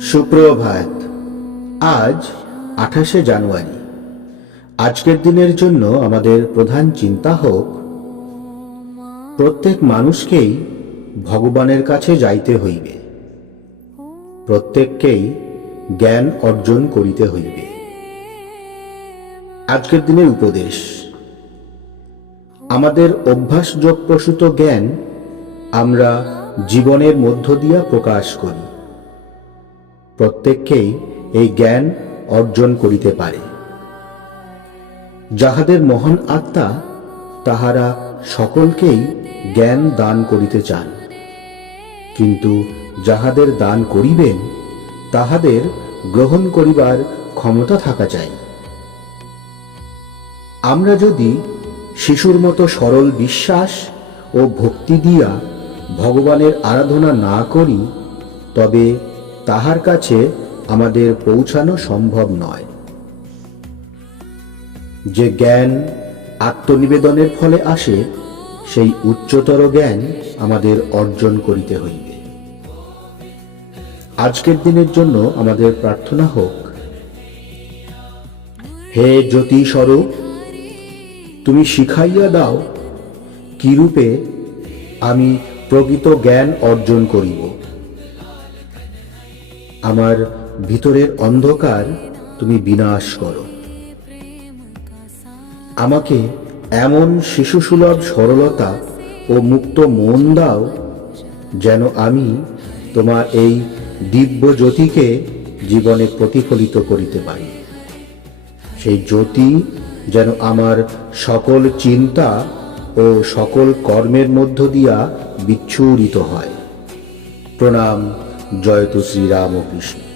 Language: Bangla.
সুপ্রভাত। আজ আঠাশে জানুয়ারি। আজকের দিনের জন্য আমাদের প্রধান চিন্তা হোক, প্রত্যেক মানুষকেই ভগবানের কাছে যাইতে হইবে। প্রত্যেককেই জ্ঞান অর্জন করিতে হইবে। আজকের দিনের উপদেশ, আমাদের অভ্যাসযোগ প্রসূত জ্ঞান আমরা জীবনের মধ্য দিয়া প্রকাশ করি। প্রত্যেককেই এই জ্ঞান অর্জন করিতে পারে। যাহাদের মহান আত্মা, তাহারা সকলকেই জ্ঞান দান করিতে চান। কিন্তু যাহাদের দান করিবেন, তাহাদের গ্রহণ করিবার ক্ষমতা থাকা চাই। আমরা যদি শিশুর মতো সরল বিশ্বাস ও ভক্তি দিয়া ভগবানের আরাধনা না করি, তবে তাহার কাছে আমাদের পৌঁছানো সম্ভব নয়। যে জ্ঞান আত্মনিবেদনের ফলে আসে, সেই উচ্চতর জ্ঞান আমাদের অর্জন করিতে হইবে। আজকের দিনের জন্য আমাদের প্রার্থনা হোক। হে জ্যোতি স্বরূপ তুমি শিখাইয়া দাও, কিরূপে আমি প্রকৃত জ্ঞান অর্জন করিব। আমার ভিতরের অন্ধকার তুমি বিনাশ করো। আমাকে এমন শিশুসুলভ সরলতা ও মুক্ত মন দাও যেন আমি তোমার এই দিব্য জ্যোতিকে জীবনে প্রতিফলিত করিতে পারি। সেই জ্যোতি যেন আমার সকল চিন্তা ও সকল কর্মের মধ্য দিয়া বিচ্ছুরিত হয়। প্রণাম। জয়তু শ্রীরামকৃষ্ণ।